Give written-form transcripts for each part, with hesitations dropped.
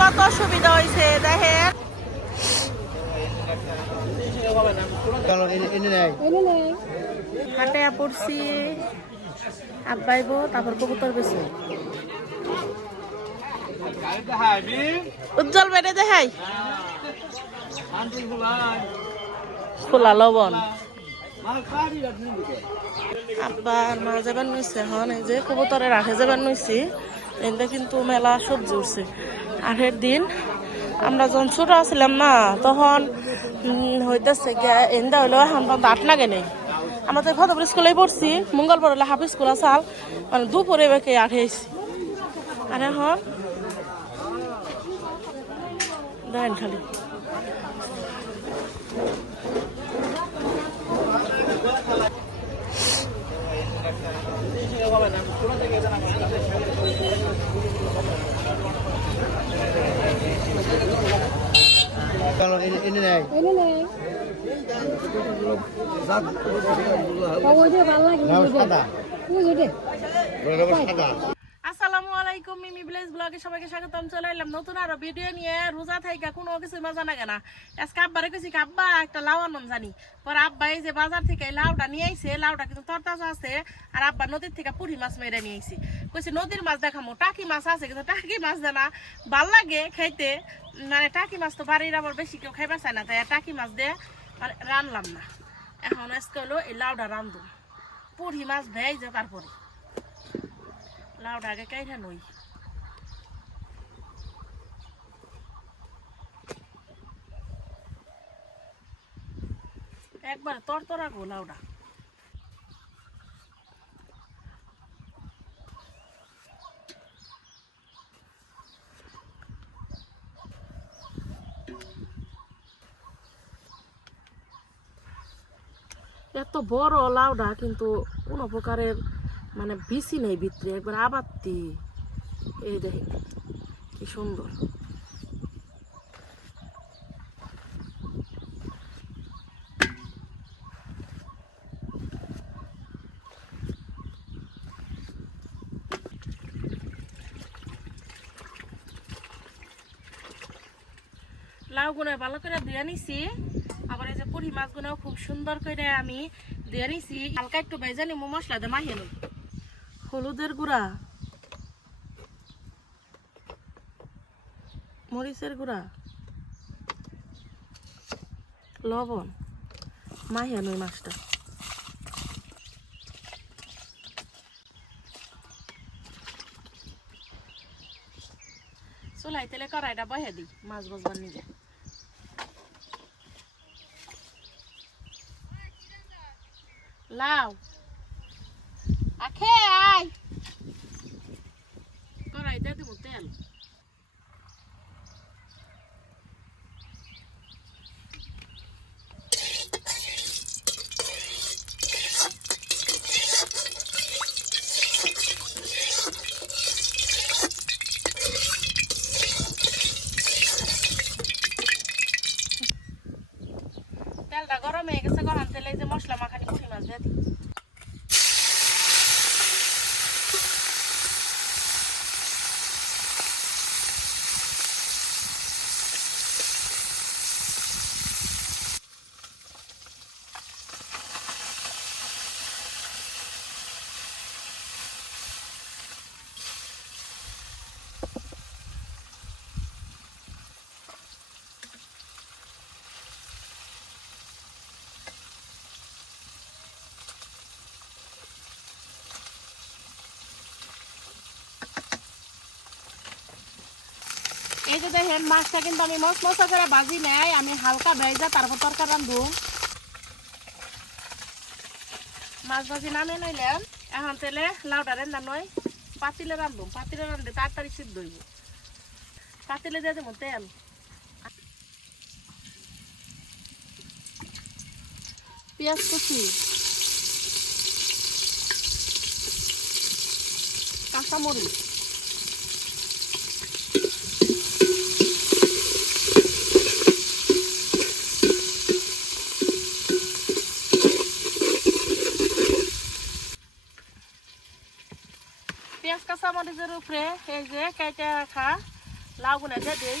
কত সুবিধা হয়েছে দেখেন। হাটে পড়ছি আব্বাইব তারপর কবুতর বেশি উজ্জ্বল বেড়ে দেখাই খোলা লবণ আব্বার মা যাবার নইছে এখন এই যে কবুতরের আঠে যাবার নইছি এতে কিন্তু মেলা সবজি উঠছে। আঠের দিন আমরা যখন ছোট ছিলাম না তখন হইতেছে এন্দা হইলো এখন তো আট লাগে নেই। আমাদের ফতেপুর স্কুলে পড়ছি মঙ্গলবার হলে হাফ স্কুল আসাল মানে দুপুরে বেঁকে আঠে আইসি আর এখন দেখেন খালি আসসালামু আলাইকুম মিমি ভিলেজ ব্লগে সবাইকে স্বাগতম। চলে এলাম নতুন আরো ভিডিও নিয়ে। রোজা থাইকা কোনো কিছু মজা লাগে না। আজকে আব্বারে কইছি আব্বা একটা লাউ আনন জানি পরে আব্বা এই যে বাজার থেকে লাউটা নিয়ে আইছে। লাউটা কিন্তু তরতাজা আছে আর আব্বা নদীর থেকে পুঁটি মাছ মেরে নিয়ে আইছি। কইছি নদীর মাছ দেখামো, টাকি মাছ আছে কিন্তু টাকি মাছ দেনা ভাল লাগে খাইতে, মানে টাকি মাছ তো বাড়ির আবার বেশি কেউ খাইবার চায় না, তাই টাকি মাছ দিয়ে রানলাম না। এখন আজকে হলো এই লাউটা রান্ধু, পুঁটি মাছ ভেজে তারপরে লাউটা আগে কাইটা নই। একবার তরতরা গো লাউটা। এত বড় লাউটা কিন্তু কোনো প্রকারের মানে বিসি নেই ভিতরে, একবার আবাত্তি। এই দেখেন কি সুন্দর। লাউ গুলো ভালো করে ধুয়ে নিছি, আবার এই যে পুঁটি মাছ গুলো খুব সুন্দর করে আমি ধুয়ে নিছি। হালকা একটু ভেজে নিমু, মশলা দিয়ে মাখিয়ে নিই। হলুদের গুঁড়া, মরিচের গুঁড়া, লবণ, মাখিয়ে নিই মাছটা। চুলাই তেলে কড়াইটা বহে দিই মাছ ভাজবার নিজে। লাউ আখে আয়, কড়াইতে দিব তেল। তেলটা গরম হয়ে গেছে, গরম তেলে যে মশলা মাখানি পুঁটি মাছ দিয়ে দিই। এই যে দেখেন মাছটা কিন্তু আমি মশমশা করে ভাজি নেই, আমি হালকা ভেজা তারপর তরকারি রান্ধু। মাছ ভাজি নামে নইলেন এখন তেলে লাউটা রান্না নয় পাতিলে রান্ধুম। পাতিলে রান্ধে তাড়াতাড়ি সিদ্ধ হইব। পাতিলে দিয়ে দেবো তেল, পেঁয়াজ কুচি, কাঁচামরিচ, পেঁয়াজ কাঁচামরিচের উপরে এই যে কেটে রাখা লাউ গুনা দিয়ে দেই।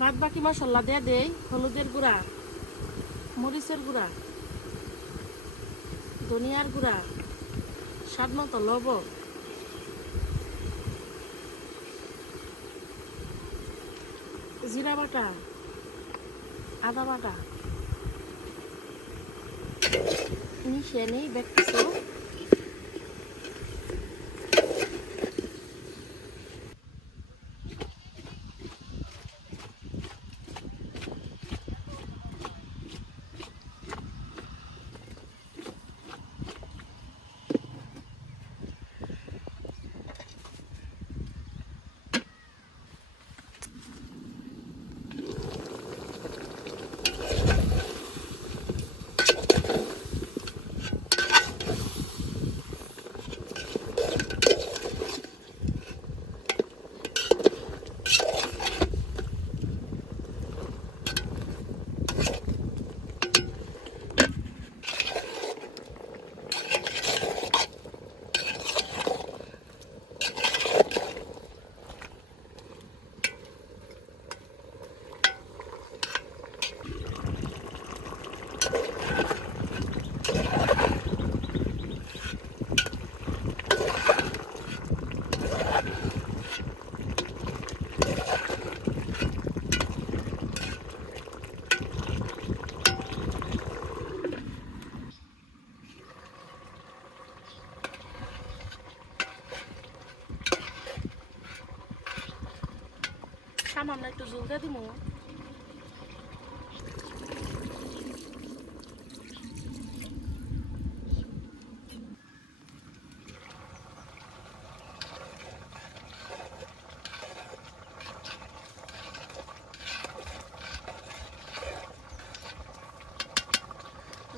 বাদ বাকি মশলা দিয়ে দেই, হলুদের গুঁড়া, মরিচের গুঁড়া, ধনিয়ার গুঁড়া, স্বাদ মতো লবণ, জিরা বাটা, আদা বাটা মিশিয়ে নেই বেশ কিছু। সামান্য একটু জল দিয়ে দিব।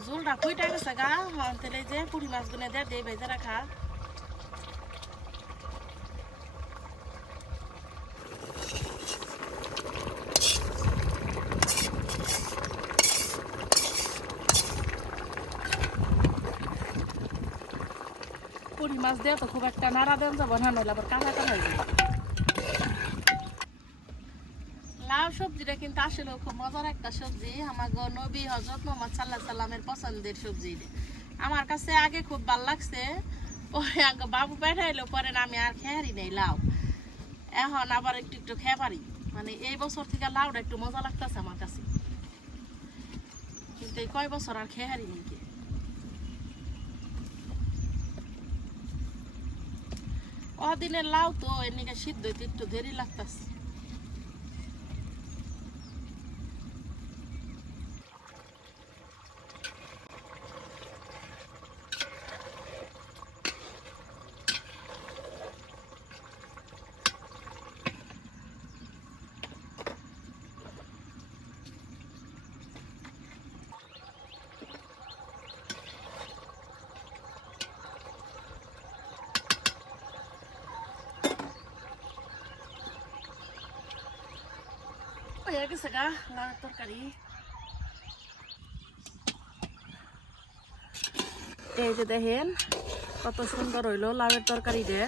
জলটা ফুইটা গেছে গা, তাহলে যে পুরি মাছগুলো দিয়ে দিয়ে ভেজে রাখা। পুরি মাছ দিয়ে তো খুব একটা নাড়া দেন যাবো না, নইলে আবার কাঁচা কাঁচা হয়ে যাবে। লাউ সবজিটা কিন্তু আসলে খুব মজার একটা সবজি। আমার নবী হযরত মুহাম্মদ সাল্লাল্লাহু আলাইহি সাল্লামের পছন্দের সবজি। আমার কাছে আগে খুব ভালো লাগছে, পরে আগে বাবু পাঠাইলো, পরে আমি আর খেয়ারি নেই লাউ। এখন আবার একটু একটু খেয়ে পারি, মানে এই বছর থেকে লাউটা একটু মজা লাগতেছে আমার কাছে, কিন্তু এই কয় বছর আর খেয়ে হারি নাকি। অদিনের লাউ তো এর সিদ্ধ হইতে একটু দেরি লাগতেছে। হয়ে গেছে গা লাউয়ের তরকারি। এই যে দেখেন কত সুন্দর হইলো লাউয়ের তরকারি দিয়ে।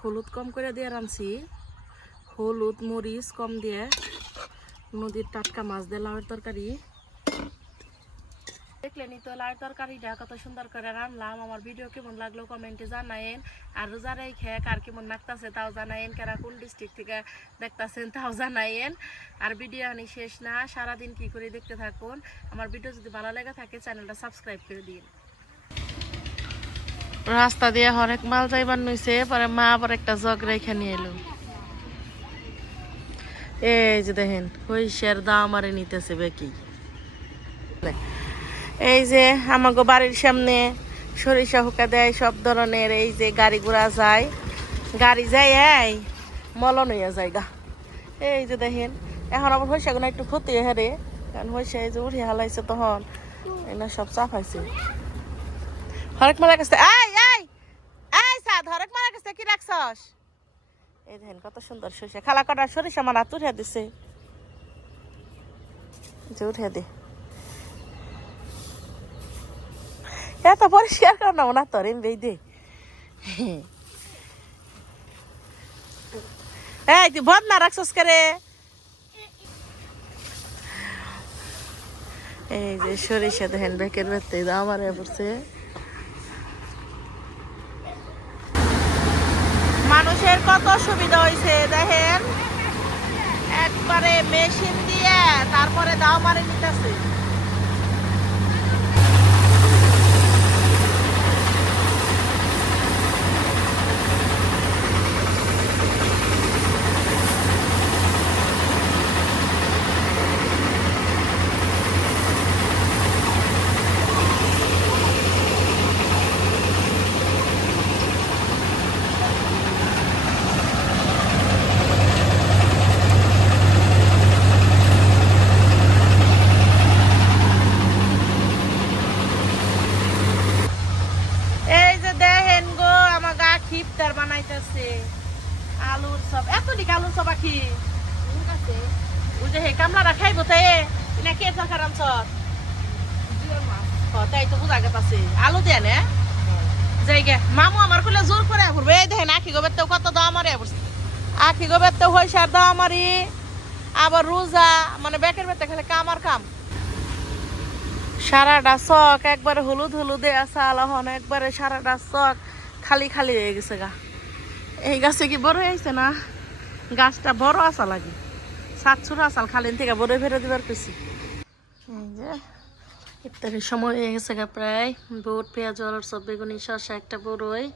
হলুদ কম করে দিয়ে রাঁধছি, হলুদ মরিচ কম দিয়ে, নদীর টাটকা মাছ দিয়ে লাউয়ের তরকারি। দেখলেনি তো লাউয়ের তরকারিটা কত সুন্দর করে রান্নলাম। আমার ভিডিও কেমন লাগলো কমেন্টে জানায়েন, আর রোজার এই খেয়ে কার কেমন লাগতেছে তাও জানায়েন, কারা কোন ডিস্ট্রিক্ট থেকে দেখতেছেন তাও জানায়েন। আর ভিডিও আনি শেষ না, সারাদিন কি করে দেখতে থাকুন। আমার ভিডিও যদি ভালো লেগে থাকে চ্যানেলটা সাবস্ক্রাইব করে দিন। রাস্তা দিয়ে হরেক মাল যাইবার নইছে, পরে মা আবার একটা জগ রেখে নিয়ে এলো। এই যে দেখেন হইসের দাম আরে নিতেছে বেকি। এই যে আমাগো বাড়ির সামনে সরিষা হুকা দেয় সব ধরনের, এই যে গাড়ি ঘোড়া যায়, গাড়ি যায় এই মলন হইয়া যায় গা। এই যে দেখেন এখন আবার হইসাগুলো একটু ক্ষতি হারে, কারণ হইসা এই যে উঠিয়ে হালাইছে তখন এগুলো সব চাপাইছে। হরেক মারা কাছে আই আই আই সাদ হরেক মারা কাছে কি রাখছস? এই দেখেন কত সুন্দর সরিষা, খালা কটা সরিষা আমার হাত উঠে দিছে, যে উঠে দে। এত পরিষ্কার কর না ওনা তোর এমনি দে। এই তুই বদ না রাখছস করে। এই যে সরিষা দেখেন বেকের বেতে আমার পড়ছে। মানুষের কত সুবিধা হয়েছে দেখেন, একবারে মেশিন দিয়ে তারপরে দাও মারে নিতেছে। এই যে দেখেন গো আমার গা খিপটার বানাইতেছে আলুর সব, এত দিক আলুর সব আখি ওই যে হে কামলারা খাইবো তাই না, কে তরকার আনছর? তাই তো বুঝা গেছে আলু দেয় না জায়গা। মামু আমার কোলে জোর করে ঘুরবে। এই দেখেন আখি গোবের তো কত দাম মারে, আখি গোবের তো হইসার দাম মারি, আবার রোজা মানে বেকের বেতে খেলে কাম আর কাম। সারাটা চক একবারে হলুদ হলুদে আসাল, এখন একবারে সারাটা চক খালি খালি হয়ে গেছে গা। এই গাছে কি বড় হয়েছে না, গাছটা বড় আসা লাগে, সাত ছোট আসাল খালিন থেকে বড় ফেরে দিবার পেছি। এই যে ইফতারের সময় হয়ে গেছে গা প্রায়। বুট পেঁয়াজ আলুর সব বেগুনি শসা একটা বড়ই।